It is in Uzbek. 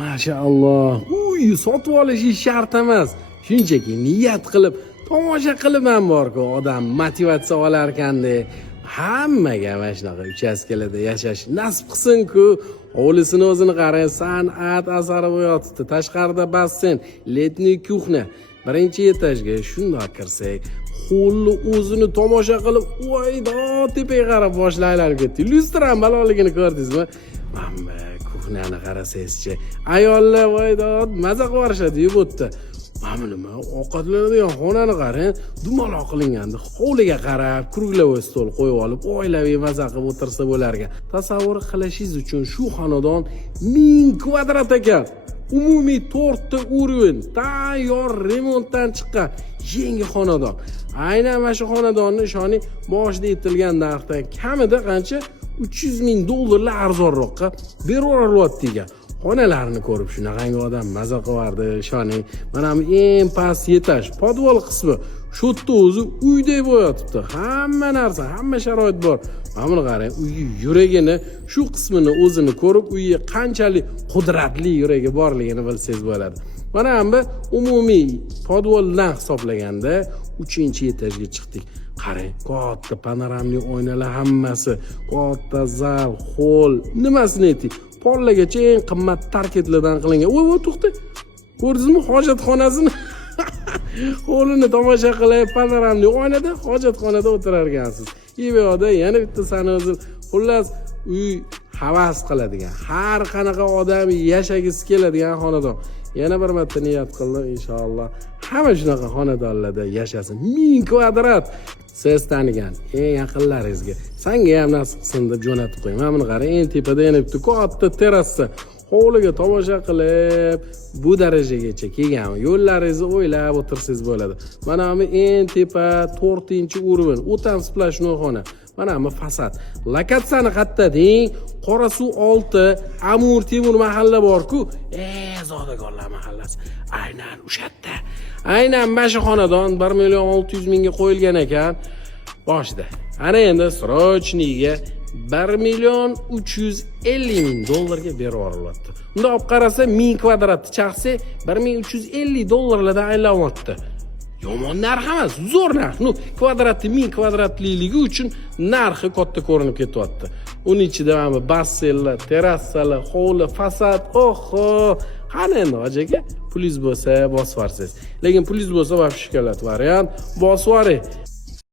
Mashaalloh. Uy, sotib olish shart emas. Shunchaki niyat qilib, tomosha qilibman bor-ku, odam motivatsiya olar ekanda. Hammaga mana shunaqa uchastkalarda yashash nasib qilsin-ku. Hovlisini o'zini qarang, san'at asari bo'yotibdi. Tashqarida basseyn, letniy kuxna. Birinchi etajga shundoq kirsak, hovli o'zini tomosha qilib, voydo tepaga qarab boshlar aylanib ketdi. Lyustram baloligini ko'rdingizmi? Mana kuxnani qarasangizchi. Ayollar voydo maza qilishadi-yu bu yerda. Mana nima ovqatlanadigan xonani qarang, dumaloq qilingandi. Hovliga qarab, kruglavoy stol qo'yib olib, oilaviy maza qilib o'tirsa bo'lar ekan. Tasavvur qilishingiz uchun shu xonadon 1000 kvadrat ekan. Umumiy 4 ta uровень, tayyor remontdan chiqqan yangi xonadon. Aynan mana shu xonadonni ishoning, boshida aytilgan narxdan kamida qancha $300,000 arzonroqqa berib yuboryapti ekan. Xonalarni ko'rib shunaqangi odam maza qilardi, ishoning. Mana bu eng past etaj, podvol qismi. Shu yerda o'zi uydek bo'yotibdi. Hamma narsa, hamma sharoit bor. Mana buni qarang, uyi yuragini, shu qismini o'zini ko'rib, uyi qanchalik qudratli yuragi borligini bilsangiz bo'ladi. Mana bu umumiy podvoldan hisoblaganda 3-etajga chiqdik. Qarang, katta panoramli oynalar hammasi, katta zal, hol, nimasini ayting? Pollagacha eng qimmat tarketlardan qilingan. Voy, to'xta. Ko'rdingizmi hojatxonasini? Hovlini tomosha qilib, panoramli oynada hojatxonada o'tirar ekansiz. Bu yoqda yana bitta sanozel. Xullas, uy havas qiladigan, har qanaqa odam yashagisi keladigan xonadon. Yana bir marta niyat qildim, inshaalloh hamma shunaqa xonadonlarda yashasin. 1000 kvadrat. Siz tanigan eng yaqinlaringizga, senga ham nasib qilsin deb jo'natib qo'ying. Mana buni qarang, eng tepada yana bitta katta terrasa. Hovliga tomosha qilib, bu darajagacha kelgan. Yo'llaringizni o'ylab o'tirsangiz bo'ladi. Mana bu eng tepa 4-uровень, o'tam splashnoy xona. Mana bu fasad. Lokatsiyani qatta deng, Qorasuv 6, Amur Temur mahalla bor-ku, zodagonlar mahallasi. Aynan o'sha yerda. Aynan mana shu xonadon 1,600,000 ga qo'yilgan ekan boshida. Ana endi srochniga $1,350,000 ga berib yuboryapti. Unda olib qarasa 1000 kvadratni chaqsa $1,350 aylanyapti. Yomon narx emas, zo'r narx. Kvadratni 1000 kvadratliligi uchun narxi katta ko'rinib ketyapti. Uning ichida mana basseynlar, terrasalar, hovli, fasad, oho, qani endi hojaga pulingiz bo'lsa bosib yuborsangiz. Lekin pulingiz bo'lsa vaqt shikolat variant bosib yuboring.